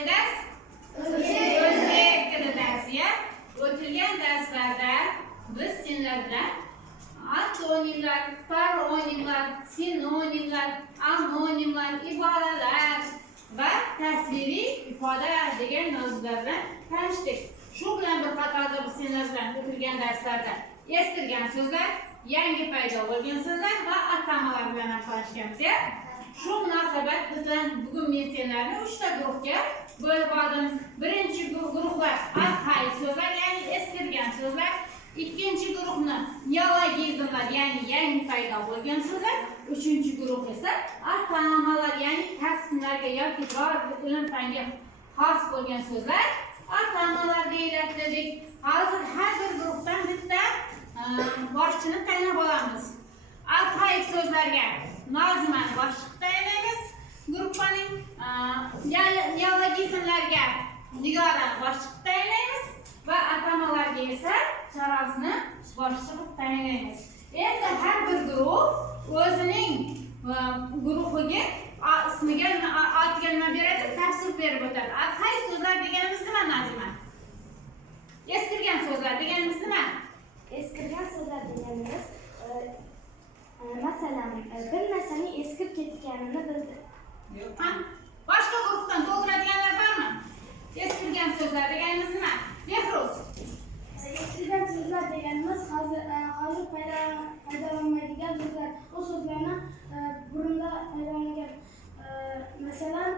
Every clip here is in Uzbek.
qanday dars? O'zbek tili darsi. O'tilgan darslarda biz senlar bilan antonimlar, paronimlar, sinonimlar, amonimlar, iboralar va tasviriy ifodalar degan mavzular bilan tanishdik. Shu bilan bir qatorda biz senlar bilan o'tilgan darslarda eskirgan so'zlar, yangi paydo bo'lgan so'zlar va atamalar bilan ham tanishganmiz. Shu munosabat bilan bugun men senlarni 3 ta guruhga bo'lib oldim. Birinchi guruhlar arxaik so'zlar, ya'ni eskirgan so'zlar. İkinci guruhni neologizmlar, ya'ni yangi paydo bo'lgan so'zlar. Uchinchi guruh esa atamalar, ya'ni kasblarga yoki biror ilm fanga xos bo'lgan so'zlar atamalar deyiladi dedik. Hozir har bir guruhdan bitta boshchini tanlab olamiz. Arxaik so'zlarga nozimani boshliq tayinlaymiz. Gruppaning neologizmlarga nigorani boshliq tayinlaymiz va atamalarga esa sharosini boshliq tayinlaymiz. Endi har bir guruh o'zining guruhiga ismiga atiga nima beradi? Tafsir berib o'tadi. Arxaik so'zlar deganimiz nima, Nazima? Eskirgan so'zlar deganimiz nima? Eskirgan so'zlar deganimiz masalan bir narsaning eskib ketganini bildiradi. Yo'q. Boshqa guruhdan to'ldiradiganlar bormi? Eskirgan so'zlar deganimiz nima? Behruz. Eskirgan so'zlar deganimiz hozir paydolanmaydigan so'zlar. O so'zlarni burunda paydolangan. Masalan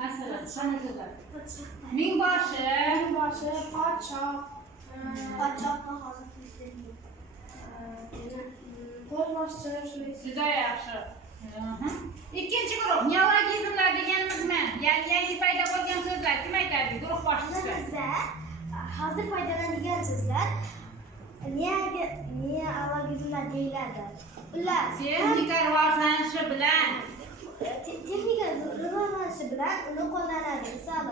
Masalan, qanday so'zlar? Mingboshi, podshoh, qo'lboshchi, juda yaxshi. Ikkinchi guruh neologizmlar deganimizmi? Ya'ni yangi paydo bo'lgan so'zlar. Kim aytadi? Guruh boshchisi. Bizda hozir foydalanadigan so'zlar neologizmlar deyiladi. Ular Texnika rivojlanishi bilan texnika rivojlanishi bilan uni qo'llanadi. Misol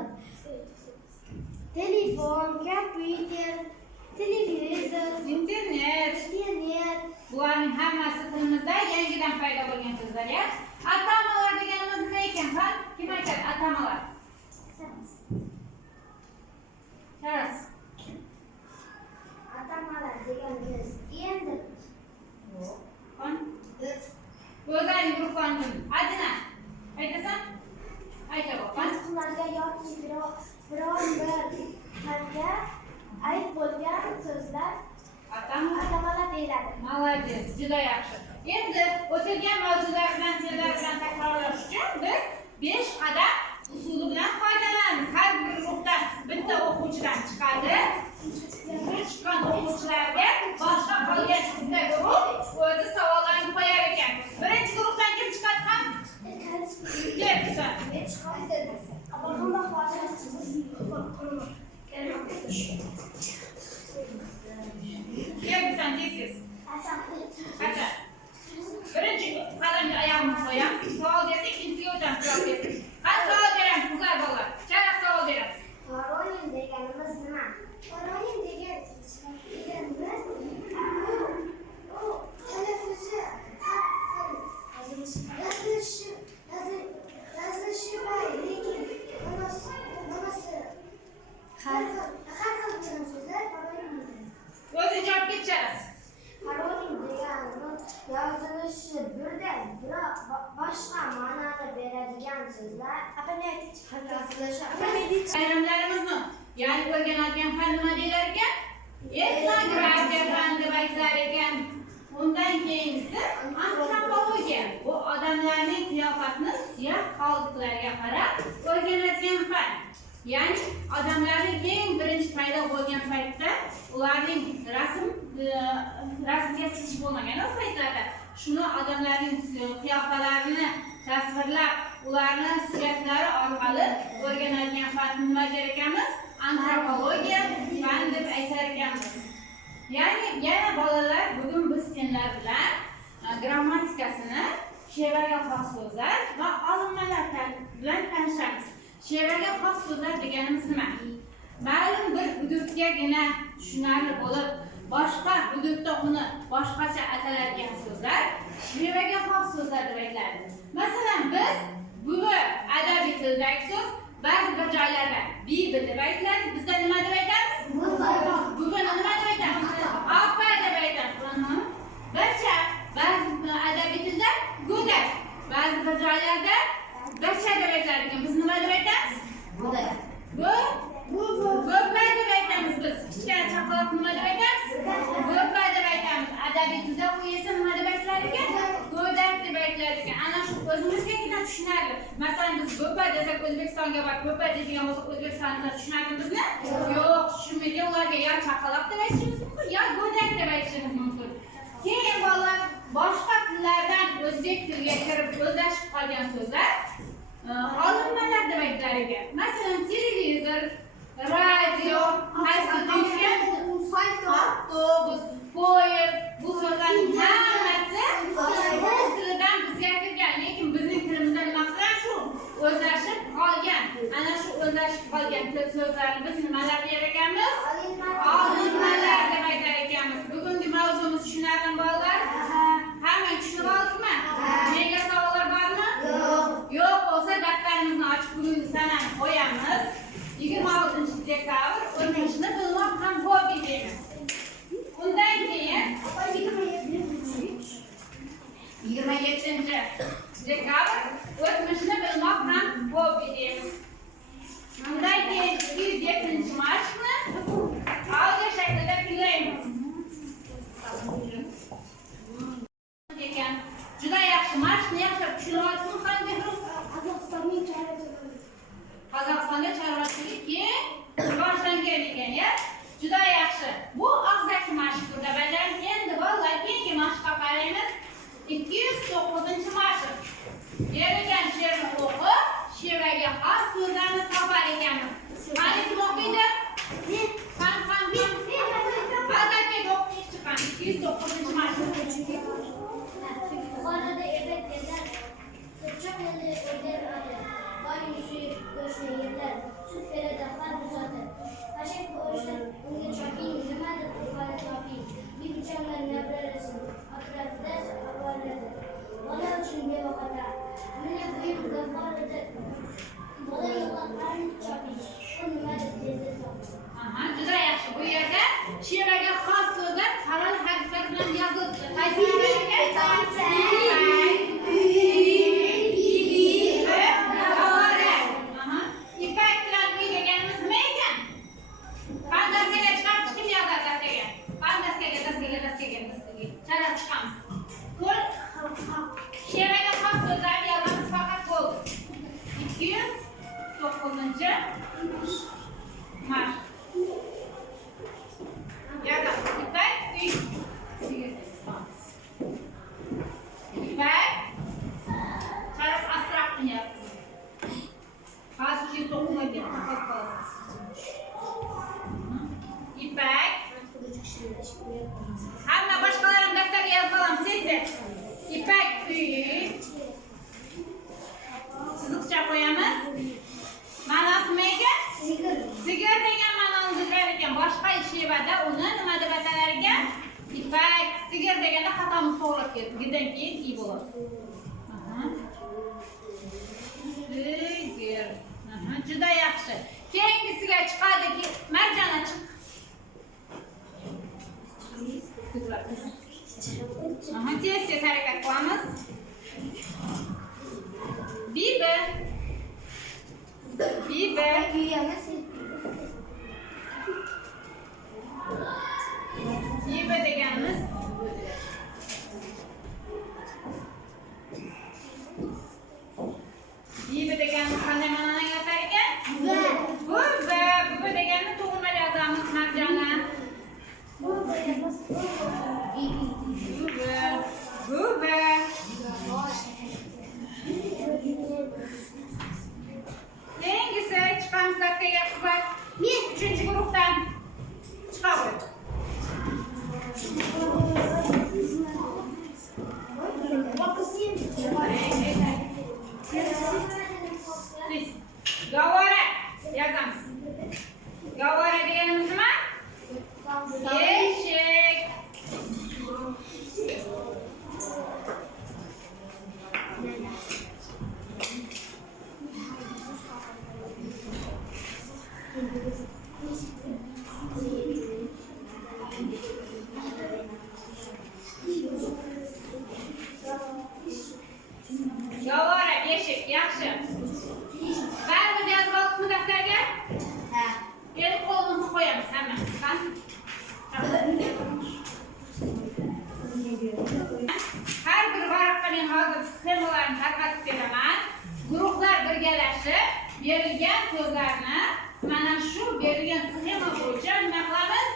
telefon, kompyuter, televizor, internet. Bularning hammasi tilimizda yangidan paydo bo'lgan so'zlar. Atamalar deganimiz nima ekan? Kim aytadi? Atamalar. Sharas. Atamalar deganimiz endi O'zlaring guruhlarni Adina. Aytasan? Ayta bo'p. tasdiqlarga yoki biror bir fanga ayb bo'lgan so'zlar atamalar deyiladi. Молодец, juda yaxshi. Endi o'tilgan mavzular bilan sizlar bilan takrorlash uchun biz 5 qadam usuli bilan foydalanamiz. Har bir guruhdan bitta o'quvchidan chiqadi. Chiqqan o'quvchilarga boshqa qolgan bitta guruh o'zi savollarni qo'yar ekan. Birinchi guruhdan kim chiqadi ham? Kelsin. Kelsin deysiz. Qachon? Birinchi qadamga oyog'imni qo'yamiz. Savol bersa, ikkinchisiga o'tamiz. Javob bersin. Qani savol beramiz, qizlar bolalar. Chala savol beramiz. Paronim deganimiz nima? Paronim deganimiz yazilishi va lekin manasi har xil so'zlar paronim deyiladi. O'zi javob ketchasiz. Paronim deganimiz yozilishi birdan biroq boshqa ma'noni beradigan so'zlar. Ayrimlarimizni ya'ni o'rganadigan fan nima deylar ekan? Etnografiya fani deb aytilar ekan. Undan keyingisi antropologiya. Bu odamlarning qiyofatini suyak qoldiqlariga qarab o'rganadigan fan. Ya'ni odamlarning eng birinchi paydo bo'lgan paytda ularning rasmga chiqish bo'lmagan o paytlarda shuni odamlarning qiyofalarini tasvirlab, ularning suyaklari orqali o'rganadigan fan nima der ekanmiz? Antropologiya fan deb aytar ekanmiz. Ya'ni yana bolalar bugun biz senlar bilan grammatikasini, she'vaga xos so'zlar va olimlar bilan tanishamiz. She'vaga xos so'zlar deganimiz nima? Ma'lum bir hududgagina tushunarli bo'lib, boshqa hududda uni boshqacha ataladigan so'zlar shevaga xos so'zlar deb aytiladi. Masalan, biz buvi adabiy tildagi so'z ba'zi bir joylarda bibi deb aytiladi. Bizda nima deb aytamiz? Buvini nima deb aytamiz? Opa deb aytamiz. Barcha ba'zi adabiy tilda go'dak, ba'zi bir joylarda barcha deb aytiladi. Biz nima deb aytamiz? Go'pa deb aytamiz biz. Kichkina chaqaloq nima deb aytamiz? Go'pa deb aytamiz. Adabiy tilda u esa nima deb aytiladi ekan? Go'dak deb aytiladi ekan. Ana shu o'zimizgagina tushunarli. Masalan, biz go'pa desak O'zbekistonga borib go'pa deydigan bo'lsak O'zbekistonliklar tushunadimi bizni? Yo'q, tushunmaydi. Ularga yo chaqaloq deb aytishimiz mumkin, yo go'dak deb aytishimiz mumkin. Keyin bolalar boshqa tillardan o'zbek tiliga kirib o'zlashib qolgan so'zlar olinmalar deb aytilar ekan. Masalan, televizor, radio, avtobus, poyezd, bu so'zlarning hammasi rus tilidan bizga kirgan, lekin bizning tilimizda nima qilgan shu o'zlashib qolgan. Ana shu o'zlashib qolgan til so'zlarni biz nimalar der ekanmiz? Olinmalar deb aytar ekanmiz. Bugungi mavzumiz tushunarlimi bolalar? Hamma tushunib oldingmi? Menga savollar bormi? Yo'q bo'lsa daftarimizni ochib bugungi sanani qo'yamiz. 26-dekabr o'tmishni bilmoq ham hobi deymiz. Undan keyin 27-dekabr o'tmishni bilmoq ham hobi deymiz. Undan keyin 207-marshni audio shaklida tinglaymiz. Juda yaxshi, marshni yaxshi tushunyapsizmi qanday Behruz? Qozog'istonda chorvachilik rivojlangan ekan, ya. Juda yaxshi. Bu og'zaki mashq turida bajariladi. Endi bolalar keyingi mashqqa qaraymiz. 209-mashq. Berilgan she'rni o'qib, she'rga xos so'zlarni topar ekanmiz. Qani kim o'qiydi? Qani. Og'zaki o'qish chiqqan 209-mashq. Yuqorida erkak kelgan ko'choq yo'lda o'rgan oldi. Boyning suyi go'shtni yerlar, sut beradi har bisoti. Qashak bo'rishdan unga choping, nimadir ifoda toping. Bibichamlar nabirasi atrofida avvaladi. Bola uchun bevaqada. Mana buyuk g'afforida bola yo'qlarni choping. U nimadir tezda toping. Juda yaxshi. Bu yerda she'rga xos so'zlar parol harflar bilan yozilibdi. Qaysi she'rga xos so'zlarni yozamiz faqat bo'ldi. 209-marsh. Yazamiz. İpek. Çarası asraktın yazsın. Bazı şey dokunmayın. İpek. Hamma başkalarının defterine yazalım sizde. İpek tüyü. Çizikçe koyamız. Manası neydi? Sigir degan ma'noni bildirar ekan. Boshqa shevada uni nima deb atalar ekan? Ipak, sigir deganda xatomiz to'g'ri keldi. Gidan keyin i bo'ladi. Sigir. Juda yaxshi. Keyingisiga chiqadiki, Marjana chiq. Tez harakat qilamiz. Bibi. Bibi deganimiz qanday ma'noni anglatar ekan? Buvi deganni to'g'ri yozamiz Marjana. Buvi. Keyingisi chiqamiz daftarga yaxshi. Baribir yozib olibmi daftarga? Ha. Endi qo'limizni qo'yamiz hammamiz. Har bir varaqqa men hozir sxemalarni tarqatib beraman. Guruhlar birgalashib berilgan so'zlarni mana shu berilgan sxema bo'yicha nima qilamiz?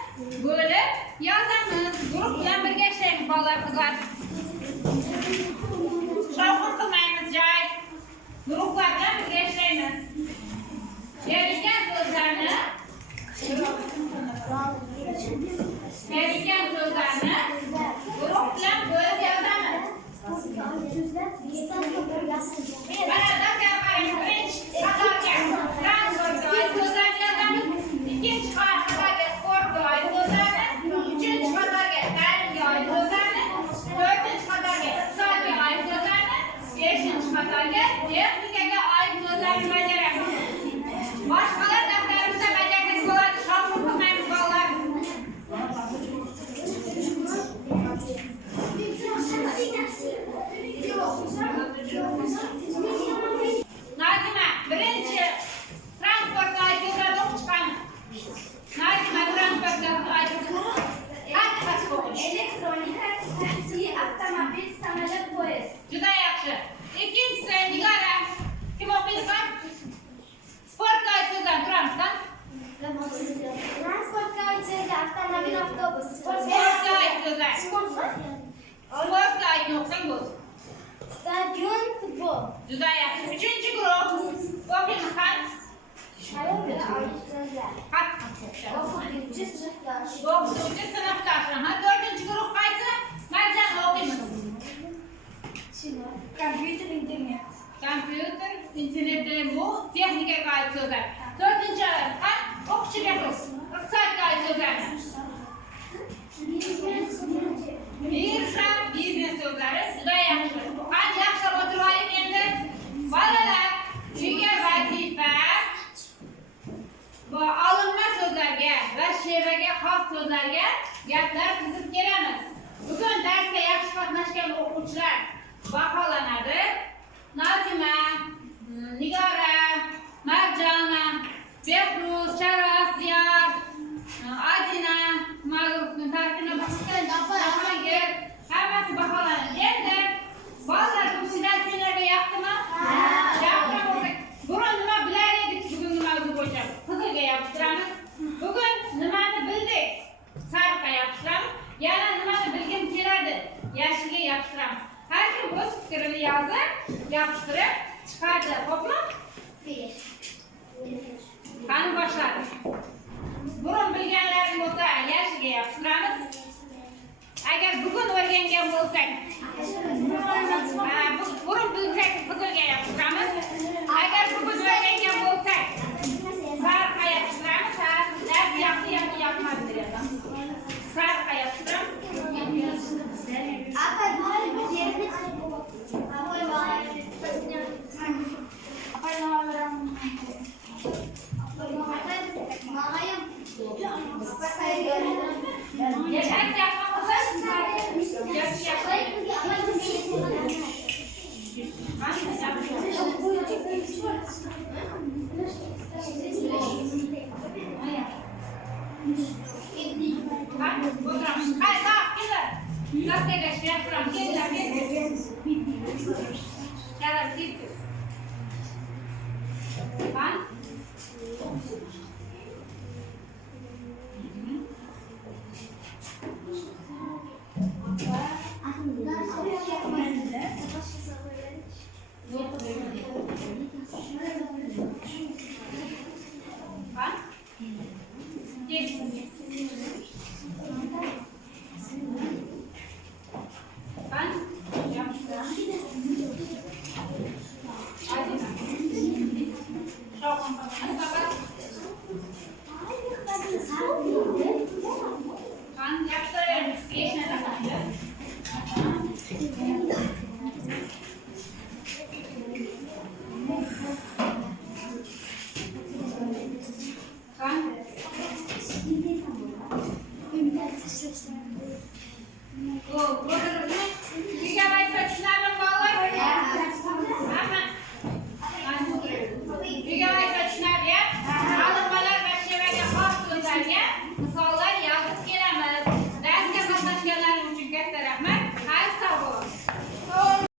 Bo'lib yozamiz. Guruh bilan birga ishlaymiz bolalar, qizlar. Shovqin qilmaymiz joy. Guruhlar bilan birga ishlaymiz. Berilgan so'zlarni guruh bilan bo'lib yozamiz. Mana daftar qarang, birinchi qatorga transportga oid so'zlarni yozamiz. Ikkinchi qatorga sportga oid so'zlarni, uchinchi qatorga ta'limga oid so'zlarni, to'rtinchi qatorga iqtisodga oid so'zlarni, beshinchi qatorga texnikaga oid so'zlarni bajaramiz. Boshqalar daftarimizda bajarsak bo'ladi, shovqin qilmaymiz bolalar. Nazima, birinchi transportga oid so'zlarni o'qib chiqamiz. Nazima, transportga oid so'zlar. Qancha o'qish? Elektronika, taksi, avtomobil, samolyot, poyezd. Juda yaxshi. Ikkinchisi, Nigora. Kim o'qiydi? Sportga oid so'zlarni turamizdan. Transportga oid so'zlar, avtomobil, avtobus. Sportga oid so'zlar. Sportga oidni o'qisang bo'ldi. Stadion, futbol. Juda yaxshi. Uchinchi guruh. O'qiymiz qat. O'qituvchi sinfdosh. O'qituvchi sinfdosh. To'rtinchi guruh qaysi? Marjon o'qiymiz. Kompyuter, internet. Kompyuter, internet bu texnikaga oid so'zlar. To'rtinchi qat? O'quvchi bepul. Iqtisodga oid so'zlar. Birja, biznes so'zlari juda yaxshi. Qancha yaxshi o'tirib oling endi. Bolalar, uyga vazifa va olinma so'zlarga va she'rga xos so'zlarga gaplar tuzib kelamiz. Bugun darsga yaxshi qatnashgan o'quvchilar baholanadi. Nazima, Nigora, Marjona, Behruz, Sharof, Ziyor, Adina, Ma'rufning tarkibini Jahongir, hammasi baholanadi. Endi bolalar bu sizlarga yoqdimi? Yoqdi bo'lsa, burun nima bilar edik bugungi mavzu bo'yicha? Qizilga yopishtiramiz. Bugun nimani bildik? Sariqqa yopishtiramiz. Yana nimani bilgim keladi? Yashilga yopishtiramiz. Har kim o'z fikrini yozib, yopishtirib chiqardi. Xo'pmi? Qani boshladik. Burun bilganlaring bo'lsa, yashilga yopishtiramiz. Agar bugun o'rgangan bo'lsak, burun bilsak, qizilga yopishtiramiz. Agar bugun o'rgangan bo'lsak, sariqqa yopishtiramiz. Dars yoqdi, yoqmadi deyapman. Sariqqa yopishtiramiz. Shavqin